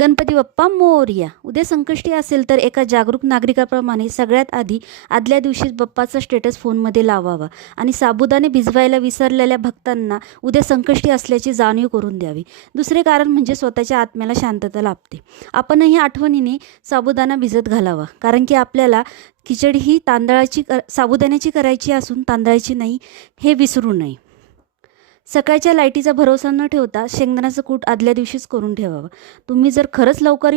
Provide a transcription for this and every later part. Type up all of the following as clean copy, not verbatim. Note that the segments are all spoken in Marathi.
गणपती बाप्पा मोरया. उद्या संकष्टी असेल तर एका जागरूक नागरिकाप्रमाणे सगळ्यात आधी आदल्या दिवशीच बाप्पाचा स्टेटस फोनमध्ये लावावा आणि साबुदाणे भिजवायला विसरलेल्या भक्तांना उद्या संकष्टी असल्याची जाणीव करून द्यावी. दुसरे कारण म्हणजे स्वतःच्या आत्म्याला शांतता लाभते. आपणही आठवणीने साबुदाणा भिजत घालावा, कारण की आपल्याला खिचडी ही साबुदाण्याची करायची असून तांदळाची नाही, हे विसरू नये. सकाळच्या लाईटीचा भरोसा न ठेवता शेंगदाण्याचं कूट आदल्या दिवशीच करून ठेवावं. तुम्ही जर खरंच लवकर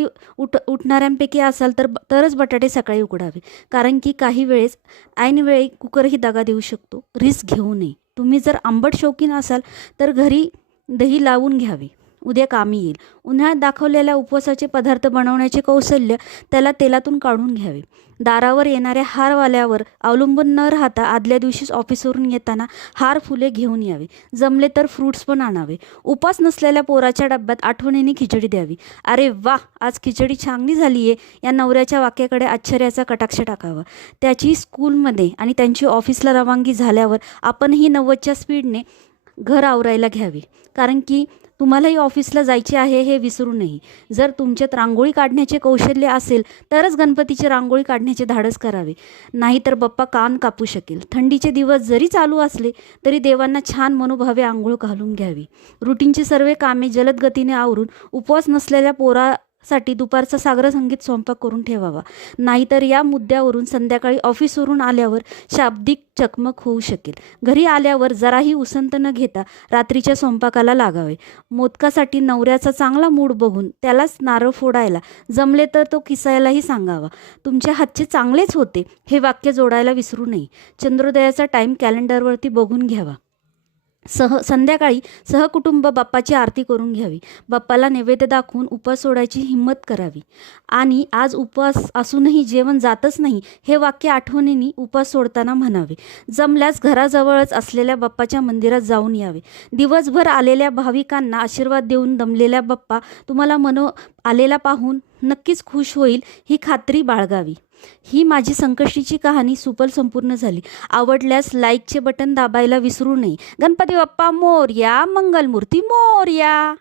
उठणाऱ्यांपैकी असाल तरच बटाटे सकाळी उकडावे, कारण की काही वेळेस ऐनवेळी कुकरही दगा देऊ शकतो. रिस्क घेऊ नये. तुम्ही जर आंबट शौकीन असाल तर घरी दही लावून घ्यावे, उद्या कामी येईल. उन्हाळ्यात दाखवलेल्या उपवासाचे पदार्थ बनवण्याचे कौशल्य त्याला तेलातून काढून घ्यावे. दारावर येणाऱ्या हारवाल्यावर अवलंबून न राहता आदल्या दिवशीच ऑफिसवरून येताना हार फुले घेऊन यावे. जमले तर फ्रूट्स पण आणावे. उपास नसलेल्या पोराच्या डब्यात आठवणीने खिचडी द्यावी. अरे वा, आज खिचडी चांगली झाली आहे, या नवऱ्याच्या वाक्याकडे आश्चर्याचा कटाक्ष टाकावा. त्याची स्कूलमध्ये आणि त्यांची ऑफिसला रवानगी झाल्यावर आपणही 90च्या स्पीडने घर आवरायला घ्यावे, कारण की तुम्हालाही ऑफिसला जायचे आहे हे विसरू नये. जर तुमच्यात रांगोळी काढण्याचे कौशल्य असेल तरच गणपतीची रांगोळी काढण्याचे धाडस करावे, नाहीतर बाप्पा कान कापू शकेल. थंडीचे दिवस जरी चालू असले तरी देवांना छान मनोभावे आंघोळ घालून घ्यावी. रुटीनची सर्व कामे जलद गतीने आवरून उपवास नसलेल्या पोरासाठी दुपारचा सागर संगीत स्वयंपाक करून ठेवावा, नाहीतर या मुद्द्यावरून संध्याकाळी ऑफिसवरून आल्यावर शाब्दिक चकमक होऊ शकेल. घरी आल्यावर जराही उसंत न घेता रात्रीच्या स्वयंपाकाला लागावे. मोदकासाठी नवऱ्याचा चांगला मूड बघून त्यालाच नारळ फोडायला, जमले तर तो किसायलाही सांगावा. तुमच्या हातचे चांगलेच होते हे वाक्य जोडायला विसरू नये. चंद्रोदयाचा टाईम कॅलेंडरवरती बघून घ्यावा. संध्याकाळी सहकुटुंब बाप्पाची आरती करून घ्यावी. बाप्पाला नैवेद्य दाखवून उपवास सोडायची हिंमत करावी. आणि आज उपवास असूनही जेवण जातच नाही हे वाक्य आठवणीने उपवास सोडताना म्हणावे. जमल्यास घराजवळच असलेल्या बाप्पाच्या मंदिरात जाऊन यावे. दिवसभर आलेल्या भाविकांना आशीर्वाद देऊन दमलेल्या बाप्पा तुम्हाला आलेला पाहून नक्कीच खुश होईल, ही खात्री बाळगावी. ही माझी संकष्टीची कहाणी सुपल संपूर्ण झाली. आवडल्यास लाईकचे बटन दाबायला विसरू नये. गणपती बाप्पा मोरया, मंगलमूर्ती मोरया.